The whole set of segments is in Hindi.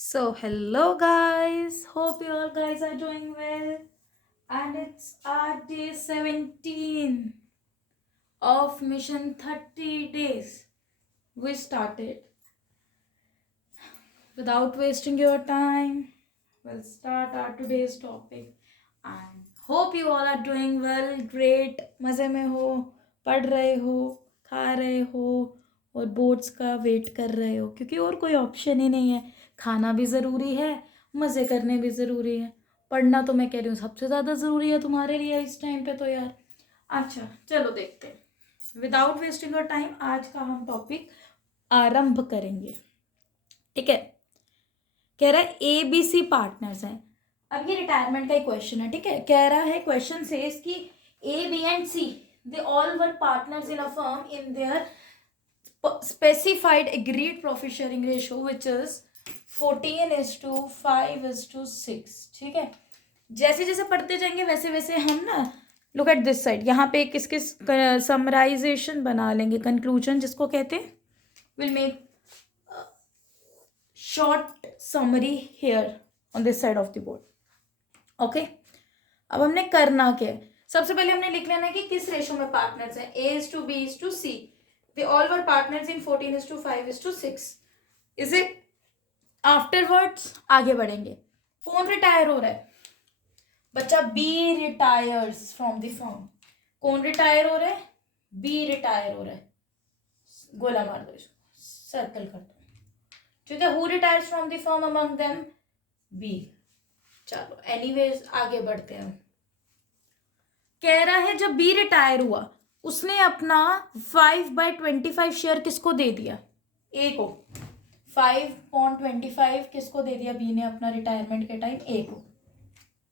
Hello guys, hope you all guys are doing well. And it's our day 17 of mission 30 days. We started. Without wasting your time, we'll start our today's topic. And hope you all are doing well, great, मज़े में हो, पढ़ रहे हो, खा रहे हो और बोर्ड्स का वेट कर रहे हो, क्योंकि और कोई ऑप्शन ही नहीं है. खाना भी ज़रूरी है, मज़े करने भी ज़रूरी है. पढ़ना तो मैं कह रही हूँ सबसे ज़्यादा ज़रूरी है तुम्हारे लिए इस टाइम पे तो यार. अच्छा चलो देखते हैं. विदाउट वेस्टिंग योर टाइम आज का हम टॉपिक आरंभ करेंगे. ठीक है. कह रहा है ABC पार्टनर्स हैं. अब ये रिटायरमेंट का ही क्वेश्चन है. ठीक है. कह रहा है क्वेश्चन से कि A, B and C they all were partners in a firm in their specified agreed profit sharing ratio which is 14:5:6. ठीक है. जैसे जैसे पढ़ते जाएंगे वैसे वैसे हम ना लुक एट दिस साइड यहाँ पे किस किस समराइजेशन बना लेंगे, कंक्लूजन जिसको कहते हैं. Will make short summary here on this side of the board. Okay. अब हमने करना क्या है. सबसे पहले हमने लिख लेना कि किस रेशो में पार्टनर्स हैं. A:B:C. They all were partners in 14:5:6. Is it. Afterwards आगे बढ़ेंगे. कौन रिटायर हो रहा है बच्चा. B retires from the firm. कौन रिटायर हो रहा है. बी रिटायर हो रहा है. गोला मार दो इसको, सर्कल कर दो. ठीक है. Who retires from the firm among them. B. चलो एनीवेज आगे बढ़ते हैं. कह रहा है जब बी रिटायर हुआ उसने अपना 5/25 शेयर किसको दे दिया. ए को. 5/25 किसको दे दिया बी ने अपना रिटायरमेंट के टाइम. ए को.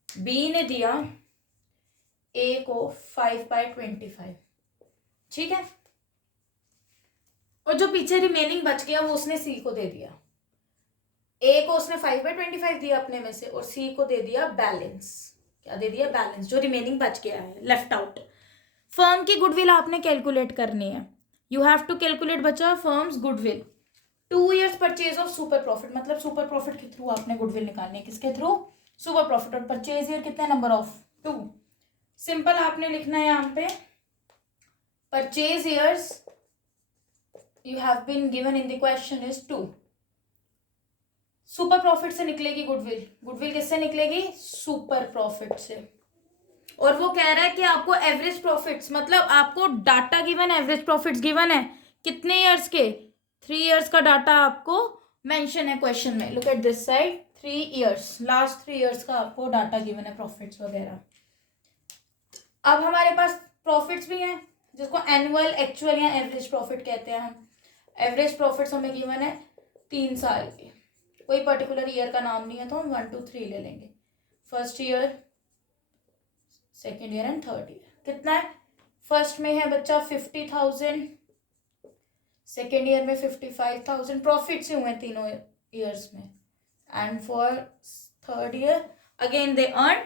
बी ने दिया ए को 5/25. ठीक है. और जो पीछे रिमेनिंग बच गया वो उसने सी को दे दिया. ए को उसने 5/25 दिया अपने में से और सी को दे दिया बैलेंस. क्या दे दिया. बैलेंस. जो रिमेनिंग बच गया है लेफ्ट आउट. फर्म की गुडविल आपने कैलकुलेट करनी है. यू हैव टू कैलकुलेट बच्चा firm's goodwill. 2 years purchase of super profit. मतलब सुपर प्रॉफिट के थ्रू आपने गुडविल निकालनी है. किसके थ्रू. Super profit. और परचेज ईयर कितने नंबर ऑफ 2. सिंपल आपने लिखना है यहाँ पे purchase years you have been given in the question is 2. Super profit से निकलेगी गुडविल. गुडविल किससे निकलेगी. सुपर प्रॉफिट से. और वो कह रहा है कि आपको एवरेज प्रॉफिट्स मतलब आपको डाटा गिवन है. एवरेज प्रॉफिट्स गिवन है कितने ईयर्स के. 3 years का डाटा आपको मेंशन है क्वेश्चन में. Look at this side. 3 years. Last 3 years का आपको डाटा गिवन है प्रॉफिट्स वगैरह. अब हमारे पास प्रॉफिट्स भी हैं जिसको एनुअल एक्चुअल या एवरेज प्रॉफिट कहते हैं हम. एवरेज प्रॉफिट्स हमें गिवन है 3 साल के. कोई पर्टिकुलर ईयर का नाम नहीं है तो हम 1 2 3 ले लेंगे. First year, second year and third year. कितना है. फर्स्ट में है बच्चा 50,000. सेकेंड ईयर में 55,000. प्रॉफिट्स ही हुए तीनों ईयर्स में. And for third year again they earn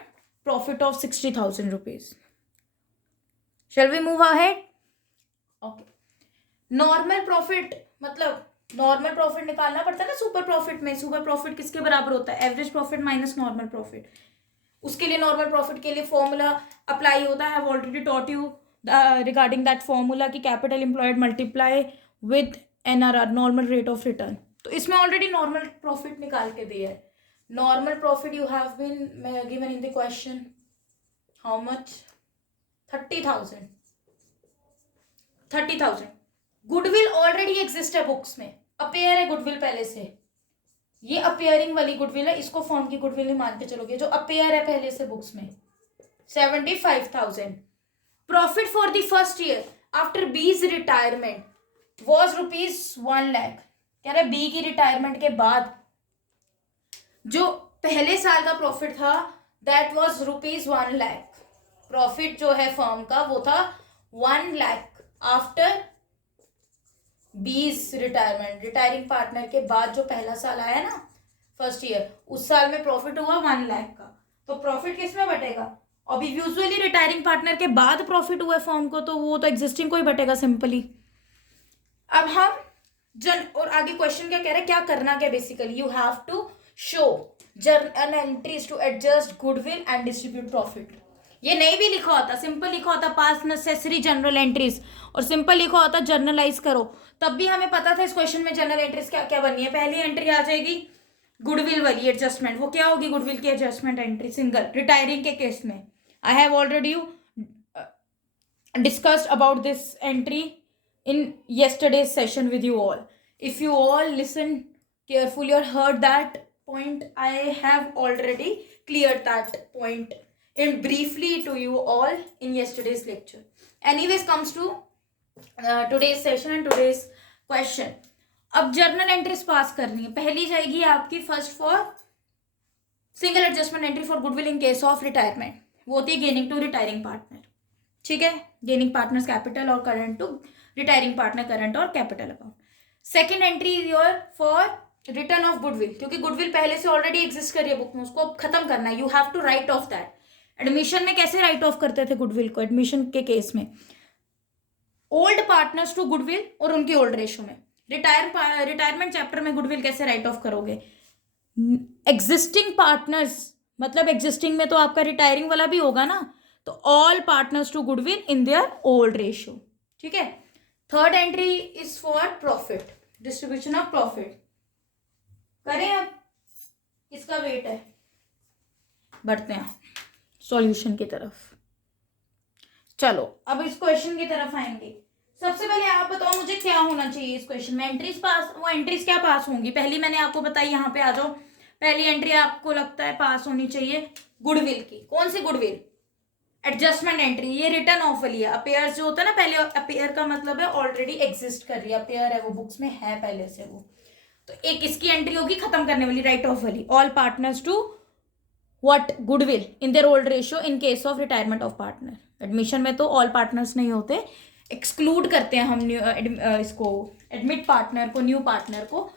profit of 60,000 rupees. Shall we move ahead. Okay. Normal profit मतलब नॉर्मल प्रॉफिट निकालना पड़ता है ना सुपर प्रॉफिट में. सुपर प्रॉफिट किसके बराबर होता है. Average profit minus normal profit. उसके लिए नॉर्मल प्रॉफिट के लिए फॉर्मूला अप्लाई होता है. I have already taught you regarding that formula कि capital employed multiply with NRR normal rate of return. तो इसमें ऑलरेडी नॉर्मल प्रॉफिट निकाल के दिया है. Normal profit you have been given in the question. How much. 30,000. 30,000. Goodwill already exist है बुक्स में. अपेयर है गुडविल पहले से. ये अपेयरिंग वाली गुडविल है. इसको फॉर्म की गुडविल नहीं मान के चलोगे. जो अपेयर है पहले से बुक्स में 75,000. Profit for the first year after बीज रिटायरमेंट वॉज ₹1 lakh. कह रहे बी की रिटायरमेंट के बाद जो पहले साल का प्रॉफिट था दैट वॉज ₹1 lakh. प्रॉफिट जो है फर्म का वो था 1 lakh आफ्टर बीज रिटायरमेंट. रिटायरिंग पार्टनर के बाद जो पहला साल आया ना फर्स्ट ईयर उस साल में प्रॉफिट हुआ 1 lakh का. तो प्रॉफिट किस में बटेगा. अभी यूजुअली रिटायरिंग पार्टनर के बाद प्रॉफिट हुआ फर्म को तो वो तो एग्जिस्टिंग को ही बटेगा सिंपली. अब हम और आगे क्वेश्चन क्या कह रहे हैं. क्या करना क्या basically. You have to show journal entries to adjust goodwill and distribute profit. ये नहीं भी लिखा होता, सिंपल लिखा होता पास नेसेसरी जनरल एंट्रीज, और सिंपल लिखा होता जर्नलाइज करो, तब भी हमें पता था इस क्वेश्चन में जनरल एंट्रीज क्या क्या बननी है। पहली एंट्री आ जाएगी गुडविल वाली एडजस्टमेंट, वो क्या होगी गुडविल की एडजस्टमेंट एंट्री सिंगल रिटायरिंग के केस में। आई have already discussed about this entry in yesterday's session with you all. If you all listen carefully or heard that point, I have already cleared that point in briefly to you all in yesterday's lecture. Anyways, comes to today's session and today's question. अब जर्नल एंट्रीज पास करनी है। पहली जाएगी आपकी first for single adjustment entry for goodwill in case of retirement, वो होती है गेनिंग टू रिटायरिंग पार्टनर, ठीक है, गेनिंग पार्टनर्स कैपिटल और current to retiring partner current और capital account. Second entry is your for return of goodwill, क्योंकि गुडविल पहले से ऑलरेडी एग्जिस्ट कर रही है बुक में, उसको खत्म करना है, you have to write off that. Admission में कैसे राइट ऑफ करते थे गुडविल को, एडमिशन के केस में ओल्ड पार्टनर्स टू गुडविल और उनकी ओल्ड रेशो में। रिटायरमेंट चैप्टर में गुडविल कैसे राइट ऑफ करोगे, एग्जिस्टिंग पार्टनर्स, मतलब एग्जिस्टिंग में तो आपका रिटायरिंग वाला भी होगा ना, तो all partners to goodwill in their old ratio, ठीक है। Third entry is for profit, distribution of profit. करें अब, किसका वेट है, बढ़ते हैं सॉल्यूशन की तरफ। चलो अब इस क्वेश्चन की तरफ आएंगे। सबसे पहले आप बताओ मुझे क्या होना चाहिए इस क्वेश्चन में, एंट्रीज पास, वो एंट्रीज क्या पास होंगी। पहली मैंने आपको बताई, यहाँ पे आ जाओ, पहली एंट्री आपको लगता है पास होनी चाहिए गुडविल की। कौन सी गुडविल, एडजस्टमेंट एंट्री, ये रिटर्न ऑफ वाली है। अपेयर जो होता है ना, पहले अपेयर का मतलब है ऑलरेडी एग्जिस्ट कर रही है, अपेयर है वो बुक्स में है पहले से वो, तो एक इसकी एंट्री होगी खत्म करने वाली, राइट ऑफ वाली। All partners to what goodwill in their old ratio in case of retirement of partner. Admission में तो ऑल पार्टनर्स नहीं होते, एक्सक्लूड करते हैं हम इसको एडमिट पार्टनर को, न्यू पार्टनर को,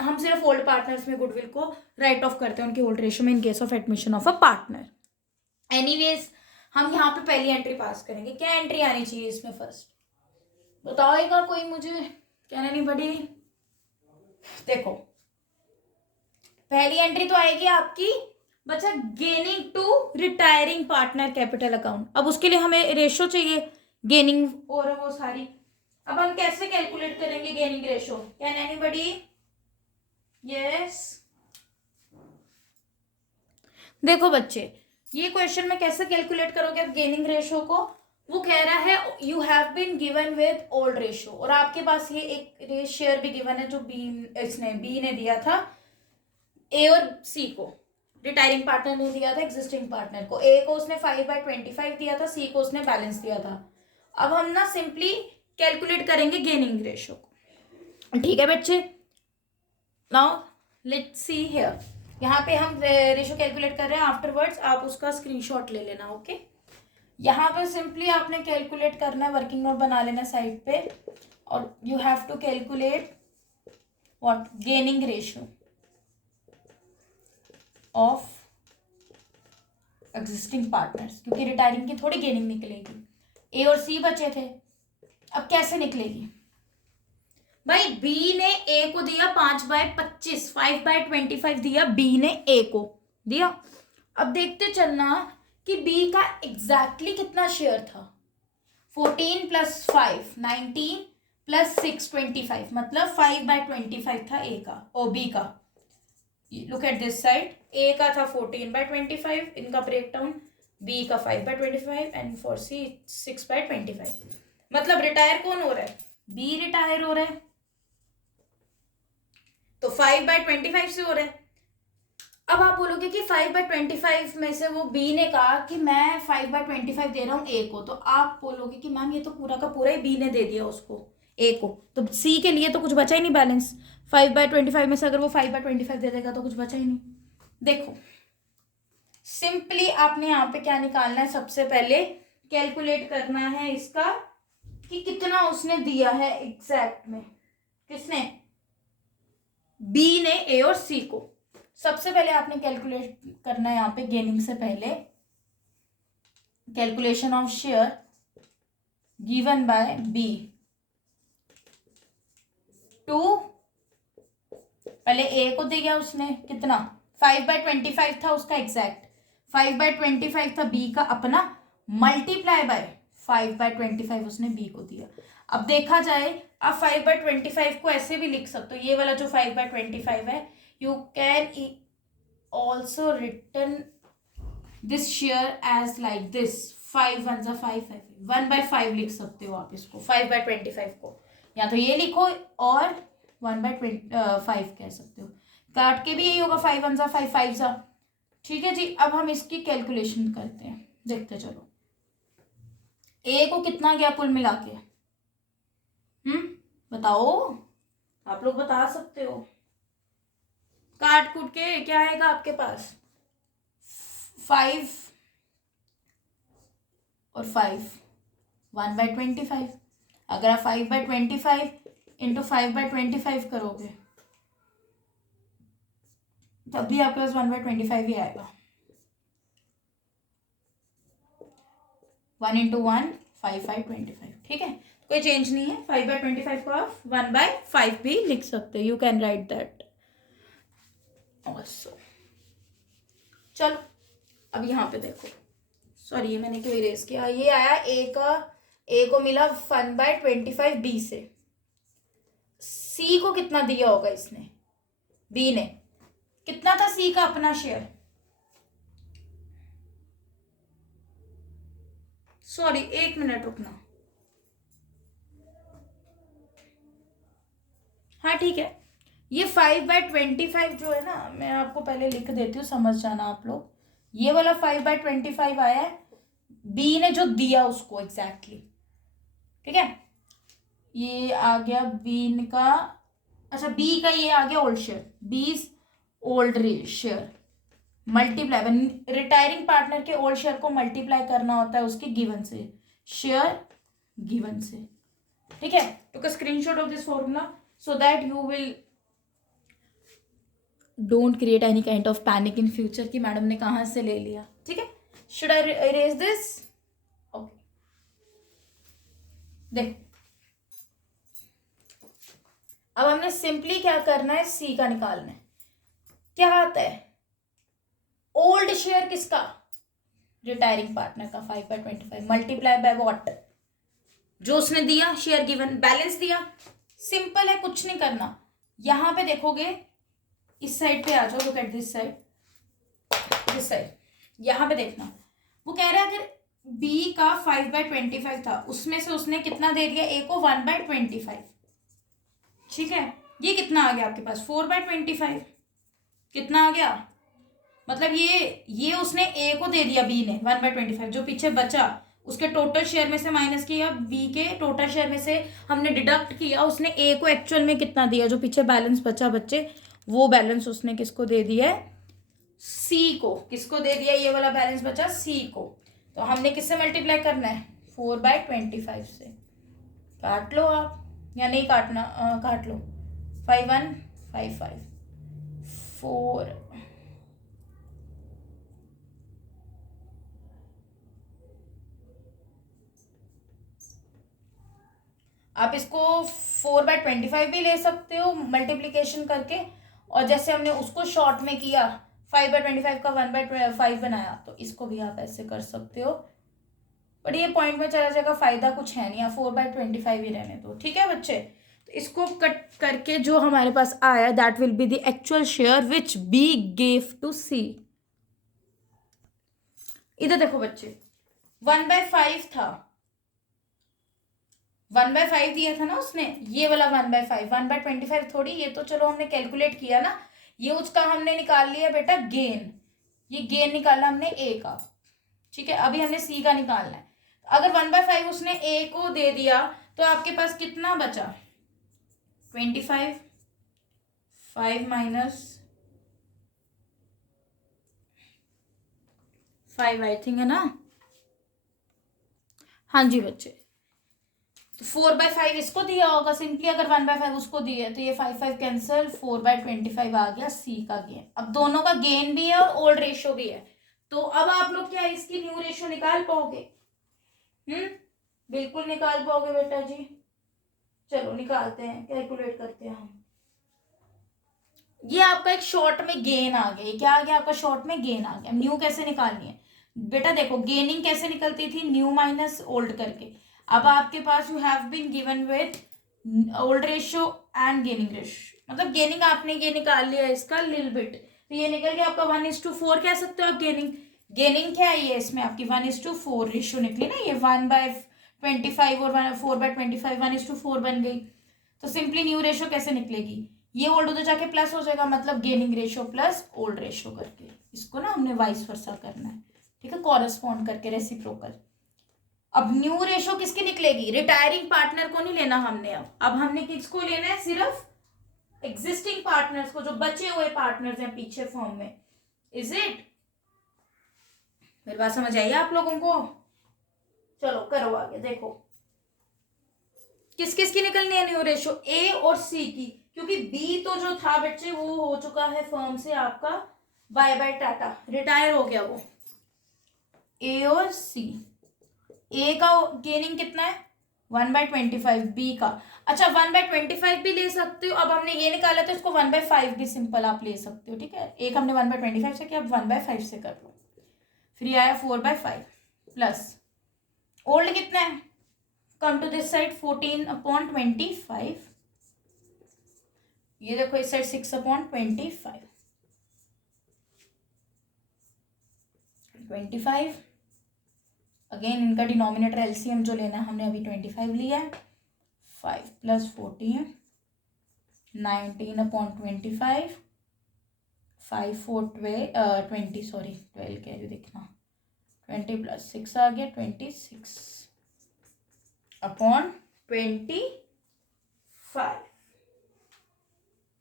हम सिर्फ ओल्ड पार्टनर्स में गुडविल को राइट ऑफ करते हैं उनके ओल्ड रेशियो में इन case of admission of a partner. Anyways हम यहाँ पे पहली एंट्री पास करेंगे। क्या एंट्री आनी चाहिए इसमें फर्स्ट, बताएगा कोई, मुझे कहना नहीं पड़ी। देखो पहली एंट्री तो आएगी आपकी बच्चा gaining to retiring partner capital account. अब उसके लिए हमें रेशो चाहिए गेनिंग और वो सारी। अब हम कैसे कैलकुलेट करेंगे gaining ratio, can anybody, yes. देखो बच्चे, ये क्वेश्चन में कैसे कैलकुलेट करोगे आप गेनिंग रेशो को, वो कह रहा है you have been given with old ratio, और आपके पास ये एक शेयर भी गिवन है जो बी ने दिया था ए और सी को, रिटायरिंग पार्टनर ने दिया था एग्जिस्टिंग पार्टनर को। ए को उसने 5/25 दिया था, सी को उसने बैलेंस दिया था। अब हम ना सिंपली कैलकुलेट करेंगे गेनिंग रेशो को, ठीक है बच्चे। नाउ लेट्स सी हियर, यहाँ पे हम रेशो कैलकुलेट कर रहे हैं, आफ्टरवर्ड्स आप उसका स्क्रीनशॉट ले लेना, ओके। यहाँ पे सिंपली आपने कैलकुलेट करना है, वर्किंग नोट बना लेना साइड पे, और you have to calculate what gaining ratio of existing partners, क्योंकि रिटायरिंग की थोड़ी गेनिंग निकलेगी। ए और सी बचे थे, अब कैसे निकलेगी भाई, बी ने ए को दिया 5/25, 5/25 दिया बी ने ए को दिया। अब देखते चलना कि बी का एग्जैक्टली कितना शेयर था, 14 + 5 19 + 6 25, मतलब 5/25 था ए का और बी का। लुक एट दिस साइड, ए का था 14/25, इनका ब्रेक डाउन, बी का 5/25 एंड फॉर सी 6/25। मतलब रिटायर कौन हो रहा है, बी रिटायर हो रहा है, तो 5/25 से हो रहा है। अब आप बोलोगे कि 5/25 में से वो बी ने कहा कि मैं 5/25 दे रहा हूँ ए को, तो आप बोलोगे कि मैम ये तो पूरा का पूरा ही बी ने दे दिया उसको, ए को, तो सी के लिए तो कुछ बचा ही नहीं बैलेंस। 5/25 में से अगर वो 5/25 दे देगा तो कुछ बचा ही नहीं। देखो सिंपली आपने यहाँ पे क्या निकालना है, सबसे पहले कैलकुलेट करना है इसका कि कितना उसने दिया है एग्जैक्ट में, किसने, बी ने ए और सी को। सबसे पहले आपने कैलकुलेट करना है यहाँ पे गेनिंग से पहले, calculation of share given by B to पहले ए को दिया उसने कितना, 5/25 था उसका एग्जैक्ट, 5/25 था बी का अपना, मल्टीप्लाई बाय 5/25 उसने बी को दिया। अब देखा जाए, आप 5/25 को ऐसे भी लिख सकते हो, ये वाला जो 5/25 है, you can also return this share as like this, 5 1 जा 5 है, 1/5 लिख सकते हो आप इसको, 5/25 को या तो ये लिखो और 1/5 कह सकते हो, काट के भी यही होगा, 5 1 जा 5 5 जा। ठीक है जी, अब हम इसकी कैलकुलेशन करते हैं, देखते चलो ए को कितना गया कुल मिला के, बताओ, आप लोग बता सकते हो, काट कूट के क्या आएगा आपके पास, 5 और 5, 1/25। अगर आप 5/25 इंटू 5/25 करोगे तब भी आपके पास 1/25 ही आएगा, 1 इंटू 1 5 5 25। ठीक है, कोई चेंज नहीं है, 5/25 को आप 1/5 भी लिख सकते, you can write that also. चलो अब यहाँ पे देखो, सॉरी ये मैंने क्यों इरेज किया, ये आया ए को मिला 1/25 बी से, सी को कितना दिया होगा इसने, बी ने कितना था सी का अपना शेयर, सॉरी 1 मिनट रुकना, हाँ ठीक है, ये 5/25 जो है ना, मैं आपको पहले लिख देती हूँ, समझ जाना आप लोग, ये वाला 5/25 आया है बी ने जो दिया उसको एग्जैक्टली ठीक है, ये आ गया बी का, अच्छा बी का ये आ गया ओल्ड शेयर, बीस old share multiply, retiring partner के ओल्ड शेयर को मल्टीप्लाई करना होता है उसके गिवन से, शेयर गिवन से। ठीक है, took a screenshot of this formula so that you will don't create any kind of panic in future कि मैडम ने कहाँ से ले लिया। ठीक है, should I erase this, okay देख, अब हमने सिंपली क्या करना है, सी का निकालना है, क्या आता है, ओल्ड शेयर किसका, रिटायरिंग पार्टनर का 5/25 मल्टीप्लाई बाय व्हाट, जो उसने दिया शेयर गिवन, बैलेंस दिया, सिंपल है कुछ नहीं करना। यहां पे देखोगे, इस साइड पे आ जाओ, लुक एट दिस साइड, यहां पे देखना, वो कह रहा है अगर बी का 5/25 था, उसमें से उसने कितना दे दिया, ए को 1/25। ठीक है, ये कितना आ गया आपके पास, 4/25, कितना आ गया, मतलब ये उसने ए को दे दिया बी ने 1/25, जो पीछे बचा उसके टोटल शेयर में से माइनस किया, बी के टोटल शेयर में से हमने डिडक्ट किया, उसने ए को एक्चुअल में कितना दिया, जो पीछे बैलेंस बचा बच्चे, वो बैलेंस उसने किसको दे दिया है, सी को, किसको दे दिया, ये वाला बैलेंस बचा सी को, तो हमने किससे मल्टीप्लाई करना है, 4/25 से, काट लो आप या नहीं काटना, काट लो, 5 1 5 5 4, आप इसको 4/25 भी ले सकते हो मल्टीप्लीकेशन करके, और जैसे हमने उसको शॉर्ट में किया 5/25 का 1/5 बनाया, तो इसको भी आप ऐसे कर सकते हो, बट ये पॉइंट में चला जाएगा, फायदा कुछ है नहीं, आप 4/25 ही रहने दो। ठीक है बच्चे, तो इसको कट करके जो हमारे पास आया, that will be the actual share which be gave to C. इधर देखो बच्चे, 1/5 था, 1/5 दिया था ना उसने, ये वाला 1/5, 1/25 थोड़ी, ये तो चलो हमने कैलकुलेट किया ना, ये उसका हमने निकाल लिया बेटा गेन, ये गेन निकाला हमने ए का। ठीक है, अभी हमने सी का निकालना है, अगर 1/5 उसने ए को दे दिया तो आपके पास कितना बचा, 25, 5 माइनस 5 आई थिंक है ना, हाँ जी बच्चे, तो 4/5 इसको दिया होगा सिंपली, अगर 1/5 उसको दिया तो ये 5 5 कैंसिल, 4/25 आ गया सी का गेन। अब दोनों का गेन भी है और ओल्ड रेशियो भी है, तो अब आप लोग क्या इसकी न्यू रेशियो निकाल पाओगे, बिल्कुल निकाल पाओगे बेटा जी, चलो निकालते हैं, कैलकुलेट करते हैं हम। ये आपका एक शॉर्ट में गेन आ गया। क्या आ गया आपका शॉर्ट में गेन आ गया। न्यू कैसे निकालनी है बेटा, देखो गेनिंग कैसे निकलती थी, न्यू माइनस ओल्ड करके। अब आपके पास you have been given with old ratio and gaining ratio, मतलब गेनिंग आपने ये निकाल लिया इसका लिल बिट, तो ये निकल गया आपका 1:4 कह सकते हो आप। गेनिंग गेनिंग क्या है ये, इसमें आपकी 1:4 रेशियो निकली ना, ये 1/25 और 4/25 1:4 बन गई। तो सिंपली न्यू रेशियो कैसे निकलेगी, ये ओल्ड उधर जाके प्लस हो जाएगा, मतलब gaining ratio plus old ratio करके। इसको ना हमने वाइस वर्सा करना है, ठीक है, कॉरेस्पॉन्ड करके रेसिप्रोकल। अब न्यू रेशियो किसकी निकलेगी, रिटायरिंग पार्टनर को नहीं लेना हमने। अब हमने किसको लेना है, सिर्फ एग्जिस्टिंग पार्टनर्स को, जो बचे हुए पार्टनर्स हैं पीछे फॉर्म में। इज इट, मेरी बात समझ आई आप लोगों को। चलो करो आगे, देखो किस किस की निकलनी है न्यू रेशियो, ए और सी की, क्योंकि बी तो जो था बच्चे वो हो चुका है फर्म से आपका बाय बाय टाटा, रिटायर हो गया वो। ए और सी, ए का गेनिंग कितना है 1/25, बी का, अच्छा 1/25 भी ले सकते हो। अब हमने ये निकाला तो इसको 1/5 भी सिंपल आप ले सकते हो, ठीक है। एक हमने 1/25 से किया, अब 1/5 से कर लो, फिर आया 4/5 प्लस ओल्ड कितना है, कम टू दिस साइड 14/25, ये देखो इस साइड 6/25, 25 अगेन इनका डिनोमिनेटर एलसीएम जो लेना है हमने अभी 25 लिया है, 5 + 14 19/25, 5 4 20 सॉरी 12 कह रही देखना, 20 + 6 आ गया 26/25।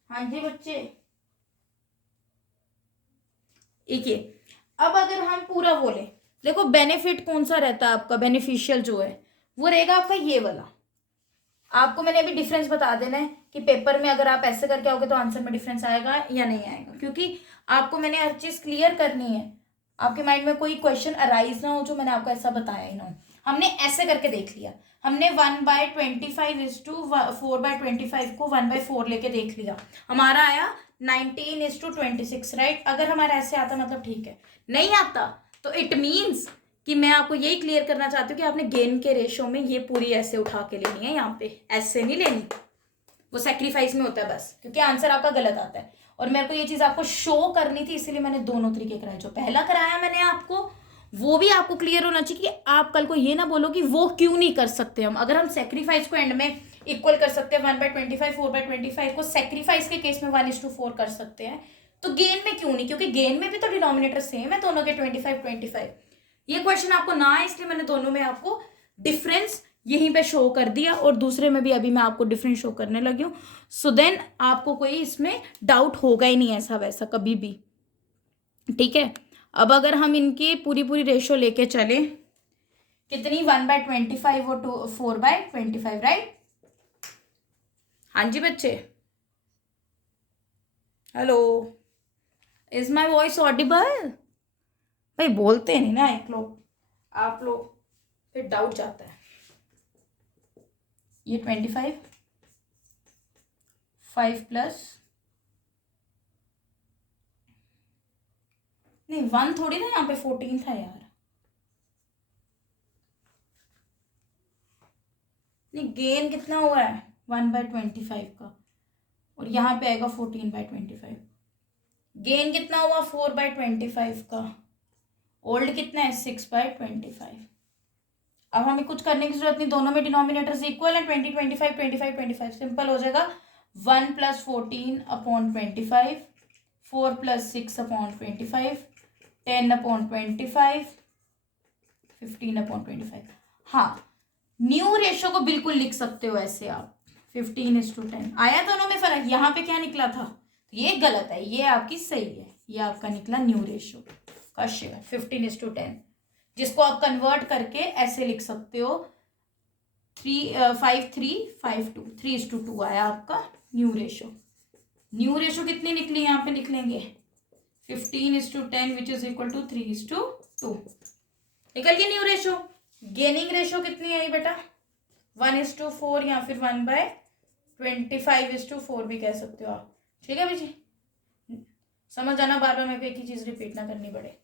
हाँ जी बच्चे, देखिए अब अगर हम पूरा बोले, देखो बेनिफिट कौन सा रहता है आपका, बेनिफिशियल जो है वो रहेगा आपका ये वाला। आपको मैंने अभी डिफरेंस बता देना है कि पेपर में अगर आप ऐसे करके आओगे तो आंसर में डिफरेंस आएगा या नहीं आएगा, क्योंकि आपको मैंने हर चीज क्लियर करनी है, आपके माइंड में कोई क्वेश्चन अराइज ना हो जो मैंने आपको ऐसा बताया ही ना हो। हमने ऐसे करके देख लिया, हमने 1/25 को 1/4 लेके देख लिया, हमारा आया 19:26, राइट। अगर हमारा ऐसे आता मतलब ठीक है, नहीं आता तो इट मीन्स कि मैं आपको यही क्लियर करना चाहती हूँ कि आपने गेन के रेशो में ये पूरी ऐसे उठा के लेनी है, यहाँ पे ऐसे नहीं लेनी, वो सेक्रीफाइस में होता है बस, क्योंकि आंसर आपका गलत आता है। और मेरे को ये चीज आपको शो करनी थी, इसलिए मैंने दोनों तरीके कराए, जो पहला कराया मैंने आपको वो भी आपको क्लियर होना चाहिए कि आप कल को ये ना बोलो कि वो क्यों नहीं कर सकते हम। अगर हम सेक्रीफाइस को एंड में इक्वल कर सकते हैं 1/25 4/25 को सेक्रीफाइस के केस में 1:4 कर सकते हैं, तो गेन में क्यों नहीं, क्योंकि गेन में भी तो डिनोमिनेटर सेम है दोनों के 25 ये क्वेश्चन आपको ना है, इसलिए मैंने दोनों में आपको डिफरेंस यहीं पे शो कर दिया, और दूसरे में भी अभी मैं आपको डिफरेंस शो करने लगी हूँ। सो देन आपको कोई इसमें डाउट होगा ही नहीं ऐसा वैसा कभी भी, ठीक है। अब अगर हम इनकी पूरी पूरी रेशो लेके चले, कितनी 1/25 और 4/25, राइट। हाँ जी बच्चे, hello, is my voice Audible. भाई बोलते नहीं ना एक लोग, आप लोग, फिर डाउट जाता है। ये 25 5 प्लस नहीं 1 थोड़ी ना, यहाँ पे 14 था यार, नहीं गेन कितना हुआ है 1/25 का, और यहाँ पे आएगा 14/25। गेन कितना हुआ 4/25 का, ओल्ड कितना है 6/25। अब हमें कुछ करने की जरूरत नहीं, दोनों में डिनोमिनेटर्स इक्वल है, 20 25 25 25 सिंपल हो जाएगा। 1 + 14/25, 4 + 6/25, 10/25, 15/25। हाँ, न्यू रेशो को बिल्कुल लिख सकते हो ऐसे आप, 15:10 आया दोनों में फर्क। यहाँ पे क्या निकला था, ये गलत है, ये आपकी सही है, ये आपका निकला न्यू रेशो का शेयर 15:10, जिसको आप कन्वर्ट करके ऐसे लिख सकते हो 5:3:5:2, 3:2 आया आपका न्यू रेशो। न्यू रेशो कितनी निकली यहाँ पे लिख लेंगे 15:10 विच इज इक्वल टू 3:2 निकल गया न्यू रेशो। गेनिंग रेशो कितनी आई बेटा 1:4 या फिर 1/25:4 भी कह सकते हो आप, ठीक है भाई जी। समझ आना, बार बार मेरे को एक ही चीज रिपीट ना करनी पड़े।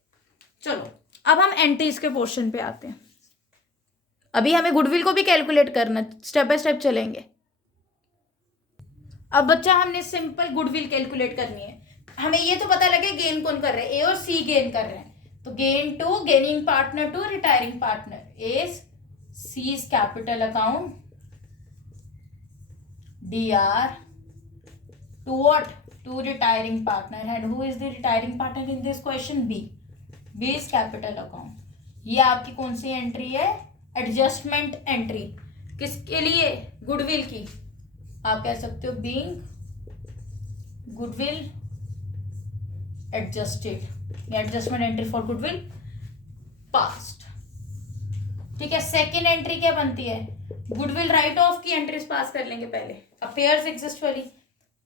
चलो अब हम एंट्रीज के पोर्शन पे आते हैं। अभी हमें गुडविल को भी कैलकुलेट करना, स्टेप बाय स्टेप चलेंगे। अब बच्चा हमने सिंपल गुडविल कैलकुलेट करनी है। हमें ये तो पता लगे गेन कौन कर रहे हैं, ए और सी गेन कर रहे हैं। तो gain to gaining partner to retiring partner is C's capital account dr to what, to retiring partner, and who is the retiring partner in this question? B is capital account। ये आपकी कौन सी एंट्री है? Adjustment entry. किसके लिए? गुडविल की। आप कह सकते हो being goodwill adjusted, adjustment entry for goodwill past. ठीक है, सेकेंड एंट्री क्या बनती है? गुडविल राइट ऑफ की एंट्रीज पास कर लेंगे पहले, अपेयर्स एग्जिस्ट वाली।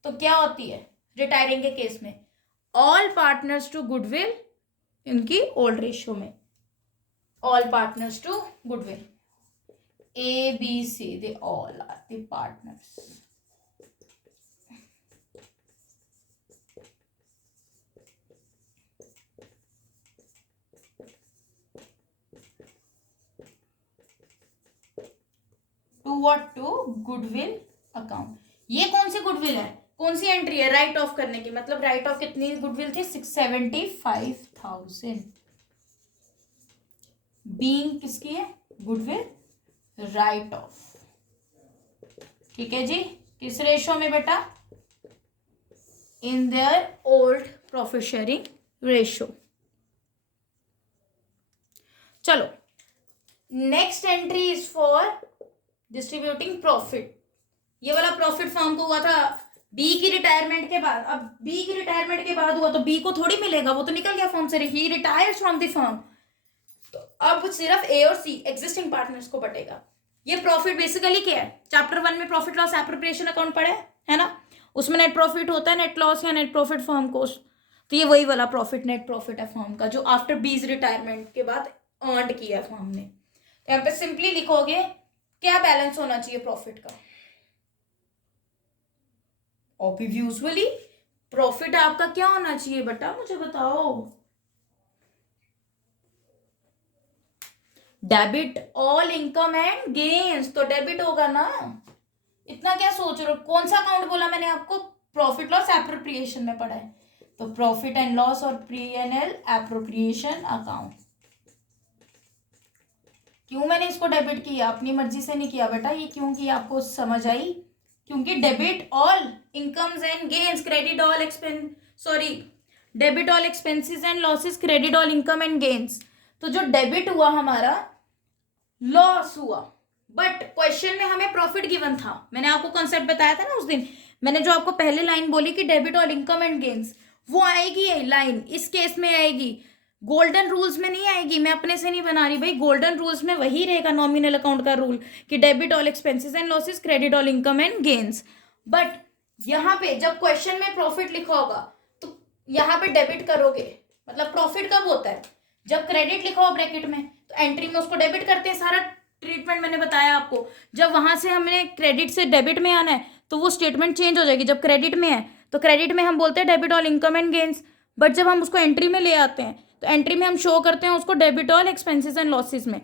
तो क्या होती है रिटायरिंग के केस में? ऑल पार्टनर्स टू गुडविल इनकी ओल्ड रेशियो में, all partners to goodwill A B C, they all are the partners. To what? To goodwill account. ये कौन सी गुडविल है, कौन सी एंट्री है? राइट ऑफ करने की। मतलब राइट ऑफ कितनी गुडविल थी? 675,000। बीइंग किसकी है? Goodwill write off. ठीक है जी, किस रेशो में बेटा? In their old profit sharing ratio. चलो next entry is for distributing profit. ये वाला प्रॉफिट फर्म को हुआ था बी की रिटायरमेंट के बाद। अब बी की रिटायरमेंट के बाद हुआ तो बी को थोड़ी मिलेगा, वो तो निकल गया फर्म से, ही रिटायर्स फ्रॉम द फर्म। तो अब सिर्फ ए और सी एग्जिस्टिंग पार्टनर्स को बटेगा। ये प्रॉफिट बेसिकली क्या है? चैप्टर 1 में प्रॉफिट लॉस एप्रोप्रिएशन अकाउंट पढ़े है ना, उसमें नेट प्रॉफिट होता है, नेट लॉस या नेट प्रॉफिट फर्म कोस्ट। तो ये वही वाला प्रॉफिट, नेट प्रॉफिट है फर्म का, जो आफ्टर बीज रिटायरमेंट के बाद अर्न किया फर्म ने। तो यहाँ पे सिंपली लिखोगे क्या बैलेंस होना चाहिए प्रॉफिट का? ऑब्वियसली प्रॉफिट आपका क्या होना चाहिए बेटा, मुझे बताओ? Debit all income and gains. तो डेबिट होगा ना, इतना क्या सोच रहे हो? कौन सा अकाउंट बोला मैंने आपको? प्रॉफिट लॉस एप्रोप्रिएशन में पढ़ा है। तो प्रॉफिट एंड लॉस और P&L एप्रोप्रिएशन अकाउंट। क्यों मैंने इसको डेबिट किया? अपनी मर्जी से नहीं किया बेटा, ये क्यों किया आपको समझ आई? क्योंकि debit all incomes and gains, credit all expense, sorry debit all expenses and losses, credit all income and gains. तो जो डेबिट हुआ हमारा, लॉस हुआ, बट क्वेश्चन में हमें प्रॉफिट गिवन था। मैंने आपको कॉन्सेप्ट बताया था ना उस दिन, मैंने जो आपको पहले लाइन बोली कि debit all income and gains, वो आएगी ये लाइन इस केस में आएगी, गोल्डन रूल्स में नहीं आएगी। मैं अपने से नहीं बना रही भाई, गोल्डन रूल्स में वही रहेगा नॉमिनल अकाउंट का रूल कि debit all expenses and losses, credit all income and gains. But यहाँ पे जब क्वेश्चन में प्रॉफिट लिखा होगा तो यहाँ पे डेबिट करोगे। मतलब प्रॉफिट कब होता है? जब क्रेडिट लिखा हो ब्रैकेट में, तो एंट्री में उसको डेबिट करते हैं। सारा ट्रीटमेंट मैंने बताया आपको। जब वहां से हमने क्रेडिट से डेबिट में आना है तो वो स्टेटमेंट चेंज हो जाएगी। जब क्रेडिट में है तो क्रेडिट में हम बोलते हैं debit all income and gains, but जब हम उसको एंट्री में ले आते हैं तो एंट्री में हम शो करते हैं उसको debit all expenses and losses में।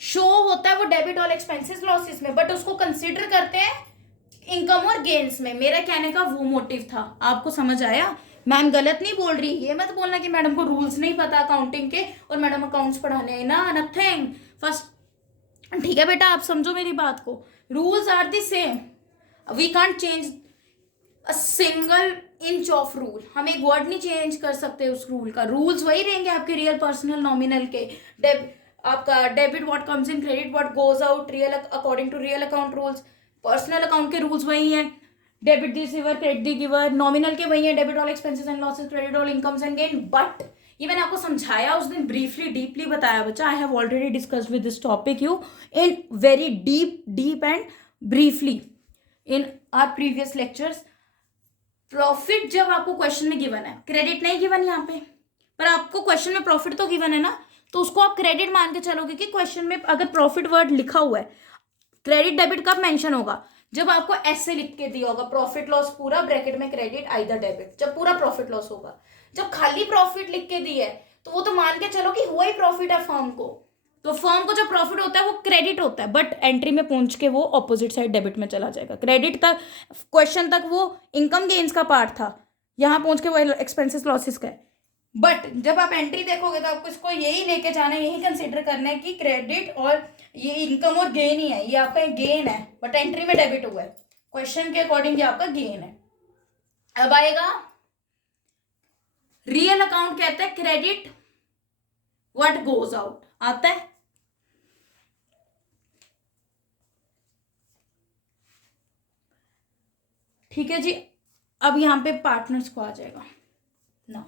शो होता है वो डेबिट ऑल एक्सपेंसेस लॉसेस में, बट उसको कंसिडर करते हैं इनकम और गेन्स में। मेरा कहने का वो मोटिव था, आपको समझ आया? मैम गलत नहीं बोल रही, ये मत बोलना कि मैडम को रूल्स नहीं पता अकाउंटिंग के और मैडम अकाउंट्स पढ़ाने ना, नथिंग। फर्स्ट ठीक है बेटा, आप समझो मेरी बात को, rules are the same, we can't change a single inch of rule. हम एक वर्ड नहीं चेंज कर सकते उस रूल का, रूल्स वही रहेंगे आपके रियल, पर्सनल, नॉमिनल के। आपका debit what comes in, credit what goes out, real according to real account rules. Personal account के रूल्स वही हैं, debit the receiver, credit the giver. Nominal के वही है, debit all expenses and losses, credit all incomes and gain. But ये मैंने आपको समझाया उस दिन, ब्रीफली डीपली बताया बच्चा। I have already discussed with this topic you in very deep and briefly in our previous lectures. Profit जब आपको क्वेश्चन में गिवन है, क्रेडिट नहीं गिवन यहाँ पे, पर आपको क्वेश्चन में प्रॉफिट तो गिवन है ना, तो उसको आप क्रेडिट मान के चलोगे कि क्वेश्चन में अगर प्रॉफिट वर्ड लिखा हुआ है, क्रेडिट डेबिट कब मेंशन होगा? जब आपको ऐसे लिख के दिया होगा प्रॉफिट लॉस पूरा ब्रैकेट में क्रेडिट आइदर डेबिट, जब पूरा प्रॉफिट लॉस होगा। जब खाली प्रॉफिट लिख के दी है तो वो तो मान के चलो कि हुआ ही प्रॉफिट है फर्म को, तो फर्म को जो प्रॉफिट होता है वो क्रेडिट होता है, बट एंट्री में पहुंच के वो ऑपोजिट साइड डेबिट में चला जाएगा। क्रेडिट तक क्वेश्चन तक वो इनकम गेन्स का पार्ट था, यहाँ पहुंच के वो एक्सपेंसेस लॉसेस का है। बट जब आप एंट्री देखोगे तो आपको इसको यही लेके जाना है, यही कंसिडर करना है कि क्रेडिट और ये इनकम और गेन ही है, ये आपका गेन है बट एंट्री में डेबिट हुआ है, क्वेश्चन के अकॉर्डिंग ये आपका गेन है। अब आएगा रियल अकाउंट, कहता है क्रेडिट व्हाट गोज आउट, आता है ठीक है जी। अब यहां पे पार्टनर्स को आ जाएगा ना,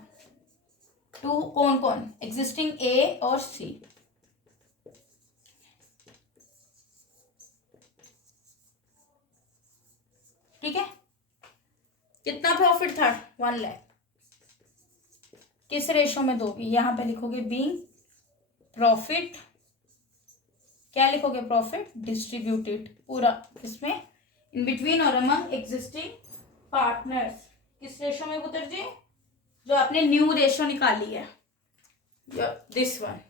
टू कौन कौन, एग्जिस्टिंग ए और सी, ठीक है। कितना प्रॉफिट था, 1 लाख, किस रेशो में दोगे, यहां पे लिखोगे बीइंग प्रॉफिट, क्या लिखोगे, प्रॉफिट डिस्ट्रीब्यूटेड पूरा इसमें इन बिटवीन और अमंग एग्जिस्टिंग पार्टनर्स, किस रेशो में पुत्र जी, जो आपने न्यू रेशो निकाली है, दिस वन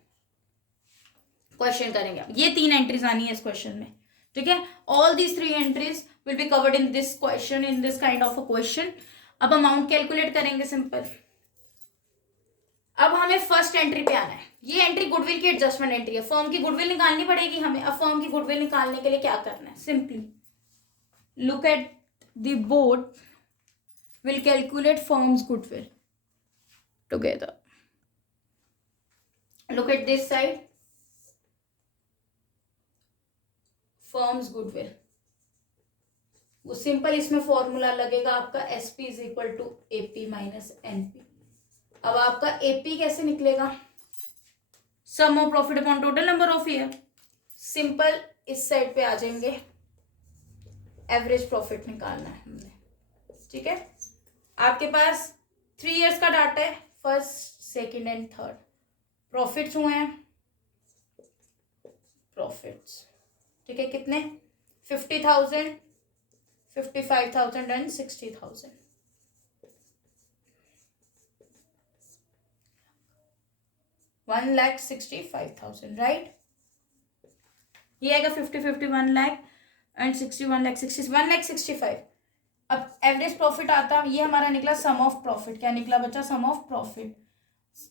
क्वेश्चन करेंगे। ये 3 एंट्रीज आनी है इस क्वेश्चन में, ठीक है। All these 3 entries will be covered in this question, in this kind of a question. अब अमाउंट कैलकुलेट करेंगे सिंपल। अब हमें फर्स्ट एंट्री पे आना है, ये एंट्री गुडविल की एडजस्टमेंट एंट्री है, फर्म की गुडविल निकालनी पड़ेगी हमें। अब फर्म की गुडविल निकालने के लिए क्या करना है, simply look at the board, will calculate firm's goodwill together, look at this side, firm's goodwill, वो सिंपल इसमें फॉर्मूला लगेगा आपका SP is equal to AP minus NP. अब आपका एपी कैसे निकलेगा, sum of profit upon total number of year, simple इस साइड पे आ जाएंगे, एवरेज प्रॉफिट निकालना है हमने, ठीक है। आपके पास 3 इयर्स का डाटा है, first second and third, profits हुए हैं, प्रॉफिट्स ठीक है, कितने 50,000, 55,000 एंड 60,000, 1,65,000 राइट। ये आएगा 51 लाख एंड 61 लाख, 1,65,000। अब एवरेज प्रॉफिट आता है, ये हमारा निकला सम ऑफ प्रॉफिट, क्या निकला बच्चा, sum of profit.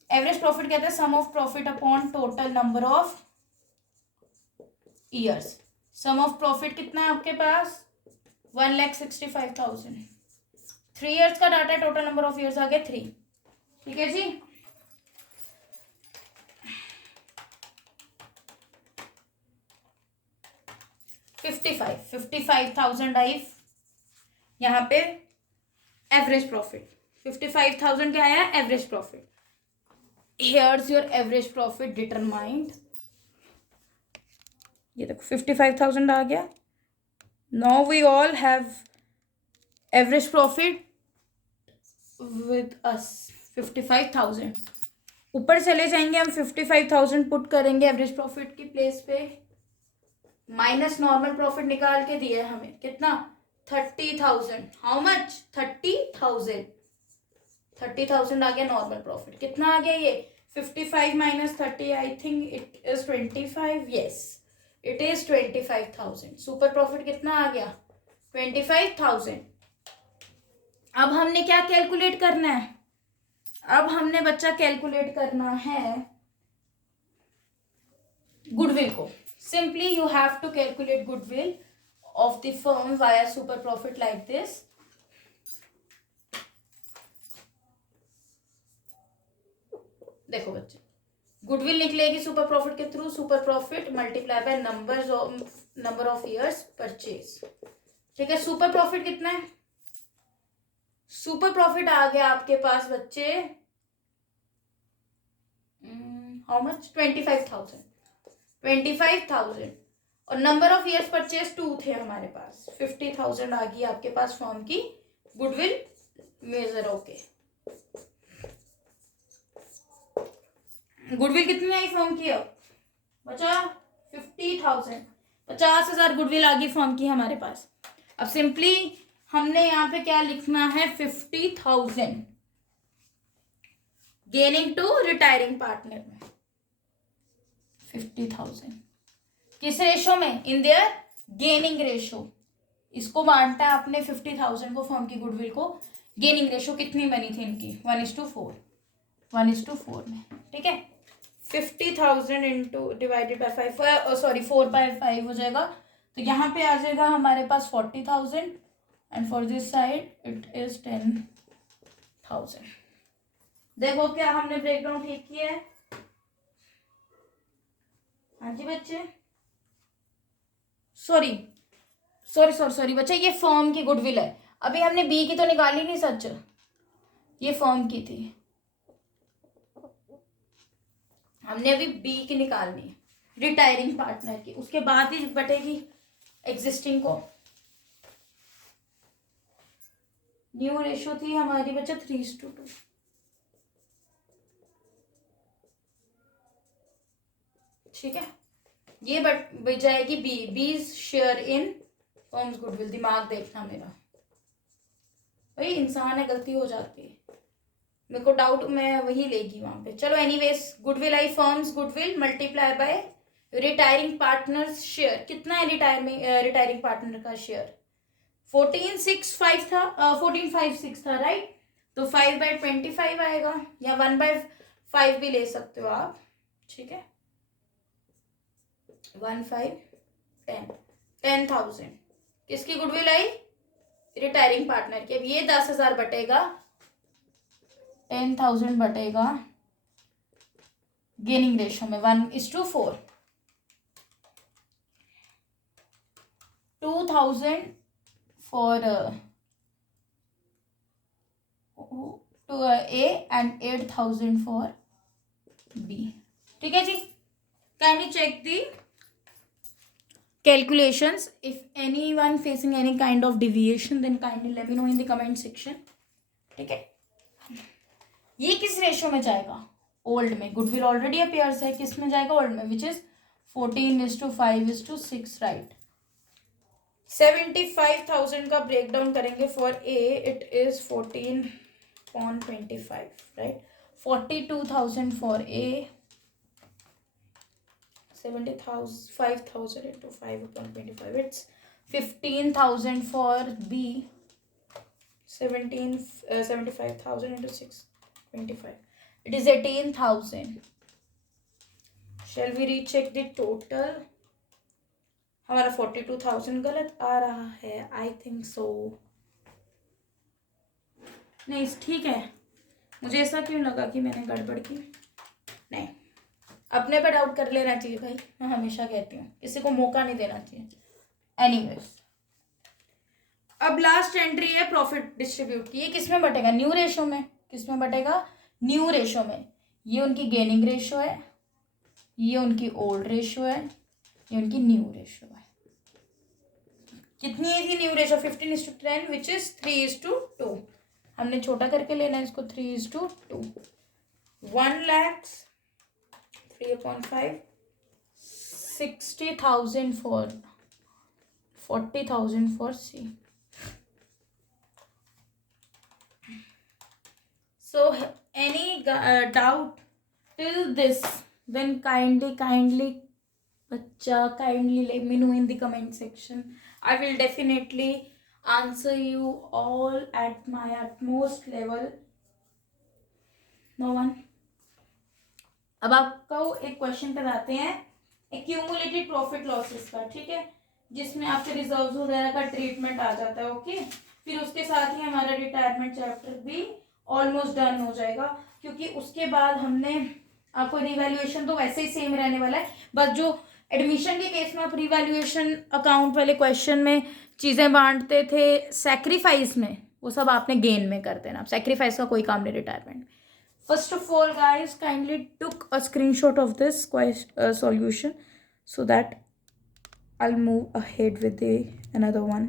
Average profit कहते हैं sum of profit upon total number of years. Sum of profit कितना है आपके पास, 1,65,000, 3 इयर्स का डाटा है, टोटल नंबर ऑफ ईयर्स आ गए 3, ठीक है जी। फिफ्टी फाइव थाउजेंड आई यहाँ पे एवरेज प्रॉफिट, 55,000 क्या आया, average profit. Here's your average profit determined, ये देखो 55,000 आ गया। Now we all have average profit with us 55,000, ऊपर चले जाएंगे हम, 55,000 पुट करेंगे एवरेज प्रॉफिट की प्लेस पे, माइनस नॉर्मल प्रॉफिट निकाल के दिया है हमें कितना, 30,000, हाउ मच, 30,000, 30,000 आ गया नॉर्मल प्रॉफिट। कितना आ गया ये, 55 minus 30, I think it is 25, yes it is 25,000। Super profit कितना आ गया, 25,000। अब हमने क्या कैलकुलेट करना है, अब हमने बच्चा कैलकुलेट करना है गुडविल को। Simply you have to calculate goodwill of the firm via super profit like this. देखो बच्चे, गुडविल निकलेगी सुपर प्रॉफिट के through, super profit multiply by number of years purchase, ठीक है। सुपर प्रॉफिट कितना है, सुपर प्रॉफिट आ गया आपके पास बच्चे, हाउ मच, 25,000, 25,000, और नंबर ऑफ ईयर्स परचेज 2 थे हमारे पास, 50,000 आ गई आपके पास फर्म की गुडविल मेजर होके। गुडविल कितनी आई फर्म की, अब बचा 50,000, 50,000 गुडविल आ गई फर्म की हमारे पास। अब सिंपली हमने यहाँ पे क्या लिखना है, 50,000 गेनिंग टू रिटायरिंग पार्टनर में 50,000 किस रेशो में, इन देयर गेनिंग रेशो। इसको बांटता है आपने 50,000 को, फर्म की गुडविल को। गेनिंग रेशो कितनी बनी थी इनकी, 1:4, 1:4 में, ठीक है। 50,000 इंटू डिवाइडेड बाई 5, सॉरी 4/5 हो जाएगा। तो यहाँ पे आ जाएगा हमारे पास 40,000 and for this side it is 10,000। देखो क्या हमने ब्रेकडाउन ठीक किया है। हाँ जी बच्चे, सॉरी बच्चे, ये फर्म की गुडविल है। अभी हमने बी की तो निकाली नहीं सच, ये फर्म की थी, हमने अभी बी की निकालनी है, रिटायरिंग पार्टनर की, उसके बाद ही बटेगी एग्जिस्टिंग को। न्यू रेशो थी हमारी बच्चा 3:2, ठीक है। ये बच जाएगी B share in firm's goodwill. दिमाग देखना मेरा, भाई इंसान है, गलती हो जाती है, मेरे को डाउट, मैं वही लेगी वहां पे। चलो anyways, goodwill I firms goodwill multiply by retiring partners share. कितना है रिटायरिंग पार्टनर का शेयर, 14,650 था, 14,56 था, राइट। तो 5/25 आएगा, या 1/5 भी ले सकते हो आप, ठीक है। 10,000 किसकी गुडविल आई, रिटायरिंग पार्टनर की। अब ये 10,000 बटेगा, 10,000 बटेगा गेनिंग रेशो में 1:4, 2,000 for two A and 8,000 for B, ठीक है जी। Kindly check the calculations. If anyone facing any kind of deviation then kindly let me know in the comment section, ठीक है। ये किस रेशो में जाएगा, ओल्ड में। गुडविल ऑलरेडी अपीयर्स है, किस में जाएगा, ओल्ड में, विच इज 14:5:6, राइट। 75,000 का ब्रेकडाउन करेंगे for a, it is 14/25, right. 42,000 for a, 75,000 into 5/25, it's 15,000 for B, 75,000 into 6/25, it is 18,000. Shall we recheck the total? हमारा 42,000 गलत आ रहा है, I think so. नहीं ठीक है, मुझे ऐसा क्यों लगा कि मैंने गड़बड़ की। नहीं, अपने पे डाउट कर लेना चाहिए भाई, मैं हमेशा कहती हूँ, किसी को मौका नहीं देना चाहिए। एनीवेज, अब लास्ट एंट्री है प्रॉफिट डिस्ट्रीब्यूट की। ये किस में बटेगा, न्यू रेशो में। किस में बटेगा, न्यू रेशो में। ये उनकी गेनिंग रेशो है, ये उनकी ओल्ड रेशो है, ये उनकी न्यू रेशो है। कितनी है थी न्यू रेशो, 15:10, विच इज 3:2। हमने छोटा करके लेना है इसको, 3:2। 1,00,000 3/5, 60,000 for 40,000 for C. So any doubt till this, then kindly bachcha, kindly let me know in the comment section. I will definitely answer you all at my utmost level. No one. अब आपको एक क्वेश्चन कराते हैं एक्यूमुलेटेड प्रॉफिट लॉसेस का, ठीक है, जिसमें आपके रिजर्व्स वगैरह का ट्रीटमेंट आ जाता है, ओके। फिर उसके साथ ही हमारा रिटायरमेंट चैप्टर भी ऑलमोस्ट डन हो जाएगा, क्योंकि उसके बाद हमने आपको रिवैल्यूएशन तो वैसे ही सेम रहने वाला है, बस जो एडमिशन के केस में आप रिवैल्यूएशन अकाउंट वाले क्वेश्चन में चीज़ें बांटते थे सैक्रिफाइस में, वो सब आपने गेन में कर देना। सैक्रिफाइस का कोई काम नहीं retirement. First of all, guys, kindly took a screenshot of this solution so that I'll move ahead with another one.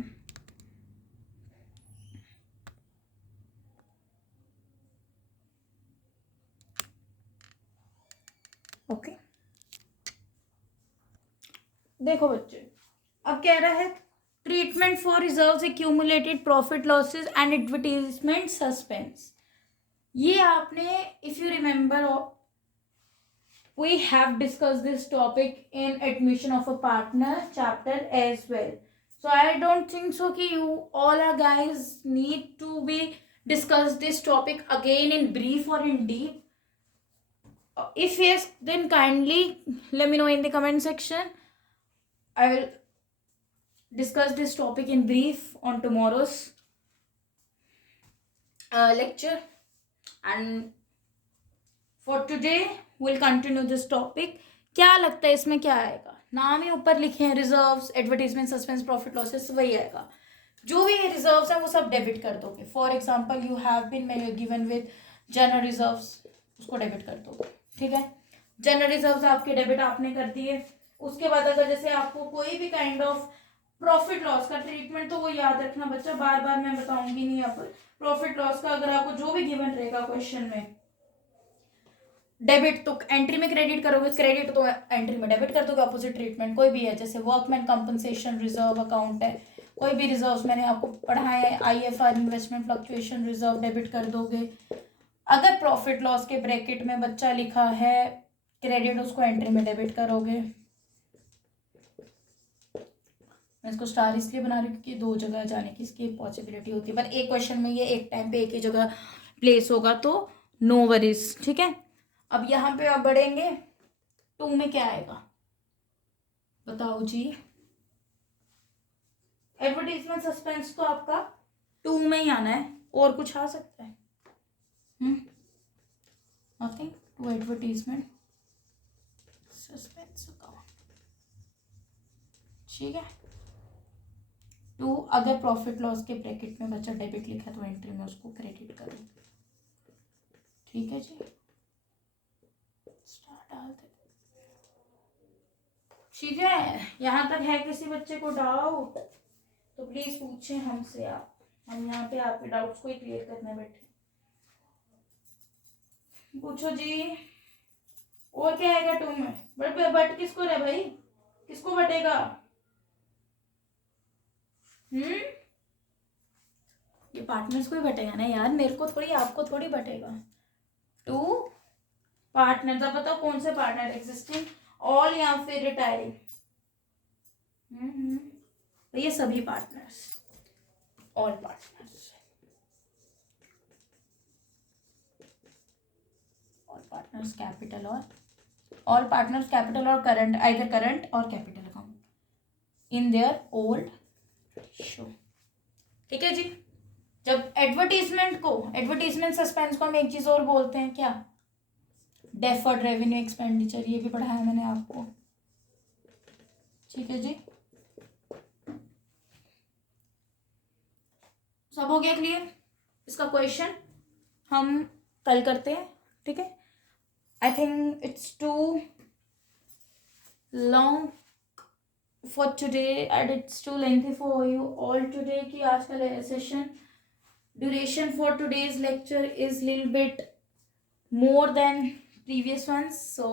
Okay. देखो बच्चे, अब कह रहा है treatment for reserves, accumulated profit losses and advertisement suspense. ये आपने, if you remember, we have discussed this topic in admission of a partner chapter as well. So I don't think so कि you all are guys need to be discuss this topic again in brief or in deep. If yes, then kindly let me know in the comment section. I will discuss this topic in brief on tomorrow's lecture, and for today we'll continue this topic. क्या लगता है इसमें क्या आएगा? नाम ही ऊपर लिखे हैं, reserves, advertisement, suspense, profit losses, वही आएगा. जो भी रिजर्व्स हैं वो सब डेबिट कर दोगे. For example you have been given with general reserves, उसको डेबिट कर दोगे. ठीक है, जनरल रिजर्व्स आपके डेबिट आपने कर दिए. उसके बाद अगर जैसे आपको कोई भी काइंड ऑफ प्रॉफिट लॉस का ट्रीटमेंट, तो वो याद रखना बच्चा, बार बार मैं बताऊंगी नहीं. यहाँ पर प्रॉफिट लॉस का अगर आपको जो भी गिवन रहेगा क्वेश्चन में, डेबिट तो एंट्री में क्रेडिट करोगे, क्रेडिट तो एंट्री में डेबिट कर दोगे. अपोजिट ट्रीटमेंट कोई भी है, जैसे वर्कमैन कंपनसेशन रिजर्व अकाउंट है, कोई भी रिजर्व्स मैंने आपको पढ़ाया है, IFR investment fluctuation reserve, debit कर दोगे. अगर प्रॉफिट लॉस के ब्रैकेट में बच्चा लिखा है क्रेडिट, उसको एंट्री में डेबिट करोगे. मैं इसको स्टार इसलिए बना रही हूँ क्योंकि दो जगह जाने की इसकी पॉसिबिलिटी होती है, पर एक क्वेश्चन में ये एक टाइम पे एक ही जगह प्लेस होगा, तो नो वरीज. ठीक है, अब यहाँ पे आप बढ़ेंगे. 2 में क्या आएगा बताओ जी? एडवर्टीजमेंट सस्पेंस तो आपका 2 में ही आना है, और कुछ आ सकता है? Nothing. To advertisement suspense account. ठीक है, 2 अगर प्रॉफिट लॉस के ब्रैकेट में बच्चा डेबिट लिखा तो एंट्री में उसको क्रेडिट करो. ठीक है जी, डाल दे. ठीक है, यहाँ तक है? किसी बच्चे को डाउट तो प्लीज पूछें हमसे. आप, हम यहाँ पे आपके डाउट्स को ही क्लियर करने बैठे. पूछो जी. और क्या आएगा 2 में? बट किसको रे भाई, किसको बटेगा? ये पार्टनर्स को ही बटेगा ना यार, मेरे को थोड़ी, आपको थोड़ी बटेगा. 2 पार्टनर, अब बताओ कौन से पार्टनर? एग्जिस्टिंग, ऑल या फिर रिटायरिंग? तो ये सभी partners, all partners, all partners capital, और ऑल पार्टनर्स कैपिटल और करंट, आइदर करंट और capital account in their old show. ठीक है जी. जब एडवर्टीजमेंट सस्पेंस को हम एक चीज और बोलते हैं, क्या? Deferred revenue expenditure. ये भी पढ़ाया मैंने आपको. ठीक है जी, सब हो गया क्लियर? इसका क्वेश्चन हम कल करते हैं. ठीक है, I think it's too long for today and it's too lengthy for you all today. कि आज का session duration for today's lecture is little bit more than previous ones, so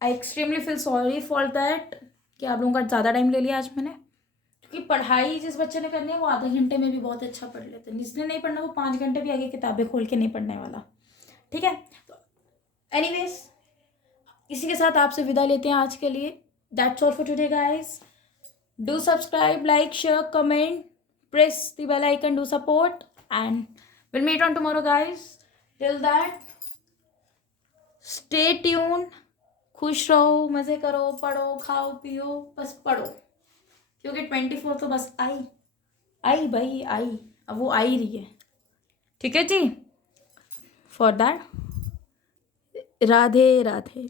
I extremely feel sorry for that कि आप लोगों का ज़्यादा टाइम ले लिया आज मैंने. क्योंकि पढ़ाई जिस बच्चे ने करनी है वो आधे घंटे में भी बहुत अच्छा पढ़ लेते हैं. जिसने नहीं पढ़ना वो 5 घंटे भी आगे किताबें खोल के नहीं पढ़ने वाला. ठीक है, तो एनीवेज इसी के साथ आपसे विदा लेते हैं आज के लिए. That's all for today guys. Do subscribe, like, share, comment, press the bell icon, do support, and we'll meet on tomorrow guys. Till that, stay tuned. खुश रहो, मज़े करो, पढ़ो, खाओ, पियो, बस पढ़ो. क्योंकि 24 तो बस आई भाई आई, अब वो आ ही रही है. ठीक है जी. For that Radhe Radhe.